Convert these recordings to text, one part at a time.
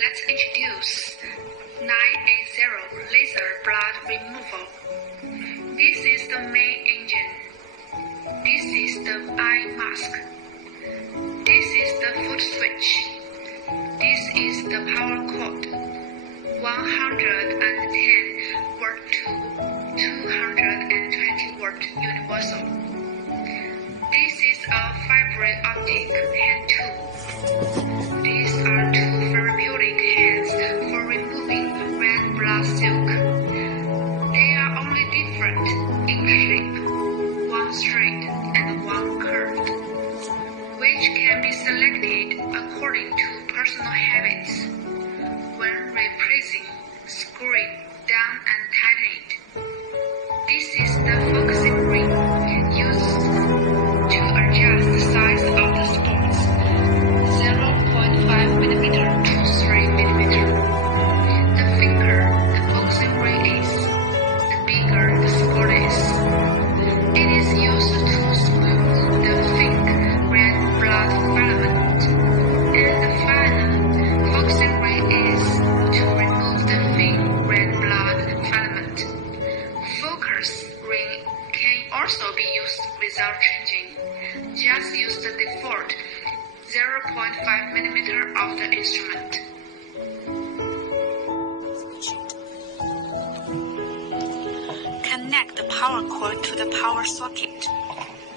Let's introduce 980 laser blood removal. This is the main engine. This is the eye mask. This is the foot switch. This is the power cord. 110 watt to 220 watt universal. This is a fiber optic hand tool. These are two therapeutic hands for removing red blood silk. They are only different in shape, one straight and one curved, which can be selected according to personal habits. When replacing, screw it down and tighten it. This is the focusing ring used to adjust the size of the spots, 0.5 mm to 3 mm. The thicker the focusing ring is, the bigger the spot is. It is used to remove the thick red blood filament, and the finer focusing ring is to remove the thin red blood filament. Focus ring can also be used without changing. Just use the default 0.5 mm of the instrument. Connect the power cord to the power socket.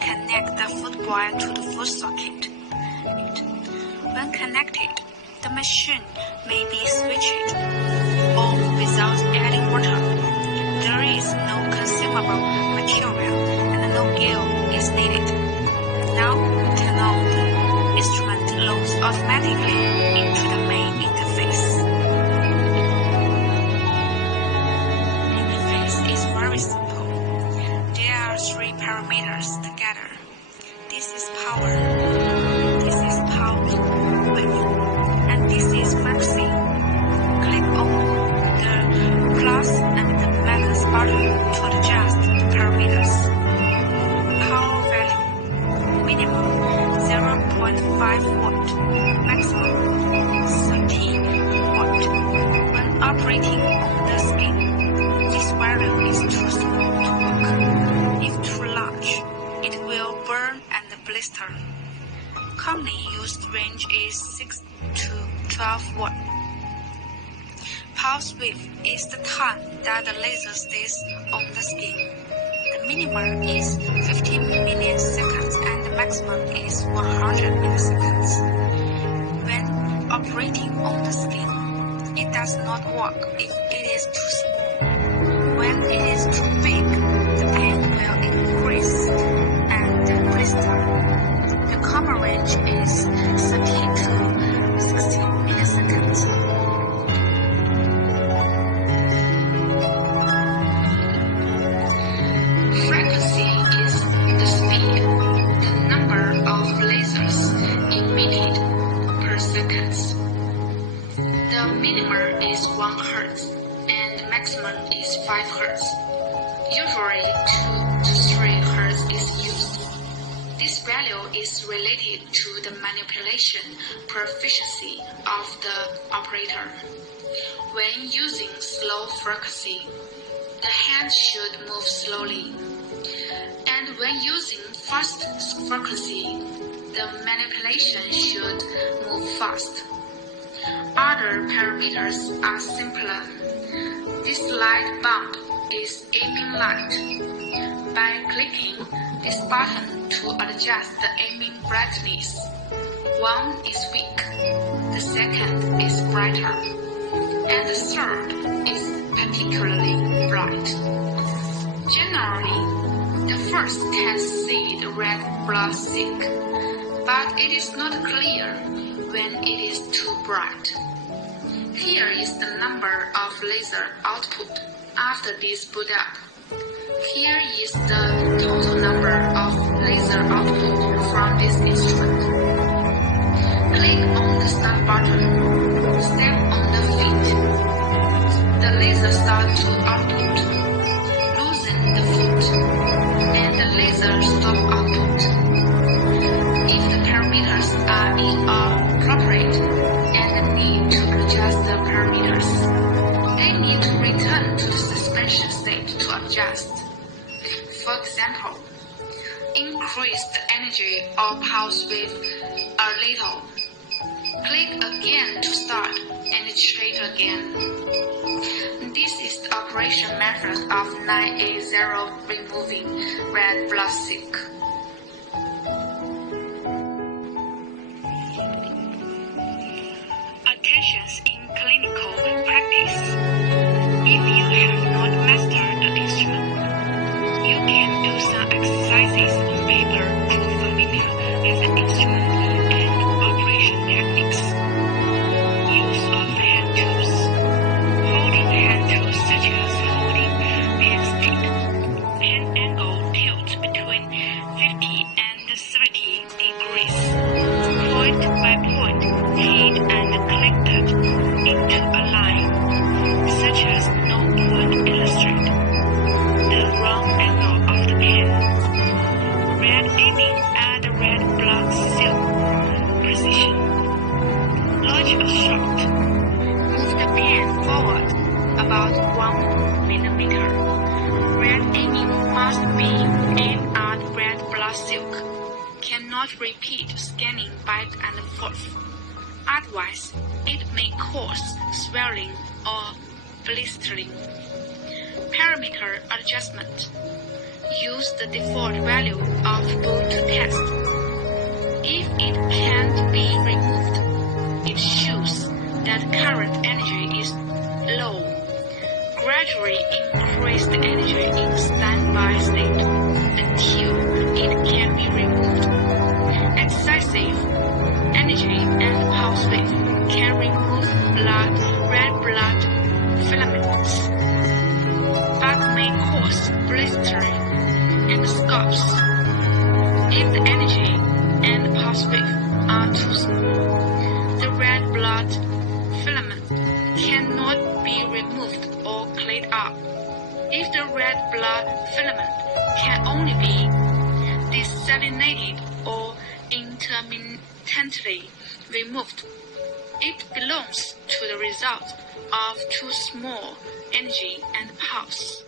Connect the footwire to the foot socket. When connected, the machine may be switched on without adding water. There is no consumable material and no gear is needed. Now turn on the instrument loads automatically into the main interface. The interface is very simple. There are 3 parameters together. This is power, this is pulse width, and this is frequency. Click on the plus and the minus button to adjust the parameters. Power value: minimum 0.5 watt, maximum 30 watt. When operating on the skin, this value is too small to work. If too large, it will burn and blister. Commonly used range is 6 to 12 watt. Pulse width is the time that the laser stays on the skin. The minimum is 50 milliseconds and the maximum is 100 milliseconds. When operating on the skin, it does not work if it is too small. When it is too big, the pain will increase and blister. The common range is 30 to 60 milliseconds. Frequency is the speed, the number of lasers emitted per second. The minimum is 1 Hz and the maximum is 5 Hz. Usually 2 to 3 Hz is used. This value is related to the manipulation proficiency of the operator. When using slow frequency, the hand should move slowly. And when using fast frequency, the manipulation should move fast. Other parameters are simpler. This light bulb is aiming light. By clicking this button to adjust the aiming brightness, one is weak, the second is brighter, and the third is particularly bright. Generally, the first can see the red blood silk, but it is not clear when it is too bright. Here is the number of laser output after this boot up. Here is the total number of laser output from this instrument. Click on the start button. Step on the feet. The laser starts to output. Loosen the foot, and the laser stop output. If the parameters are inappropriate and need to adjust For example, increase the energy or pulse width a little. Click again to start and trade again. This is the operation method of 980 removing red blood silk. Attention in clinical practice. If you have not mastered the instrument, you can do some exercises on paper to familiar with the instrument and operation techniques. Use of hand tools. Holding hand tools such as holding pen stick. Pen angle tilt between 50 and 70 degrees. Point by point, hit and collected into a line, such as no point illustrate. The wrong angle of the pen. Red aiming and red blood silk. Precision. Launch a shot. Move the pen forward about 1 millimeter. Red aiming must be aimed at red blood silk. Cannot repeat scanning back and forth. Otherwise, it may cause swelling or blistering. Parameter adjustment. Use the default value of boot to test. If it can't be removed, it shows that current energy is low. Gradually increase the energy in standby state until it can be removed. Excessive energy and pulse width can remove red blood filaments, but may cause blistering and scabs. If the energy and pulse width are too small, the red blood filament cannot be removed or cleaned up. If the red blood filament can only be desalinated or intermittently removed, it belongs to the result of too small energy and pulse.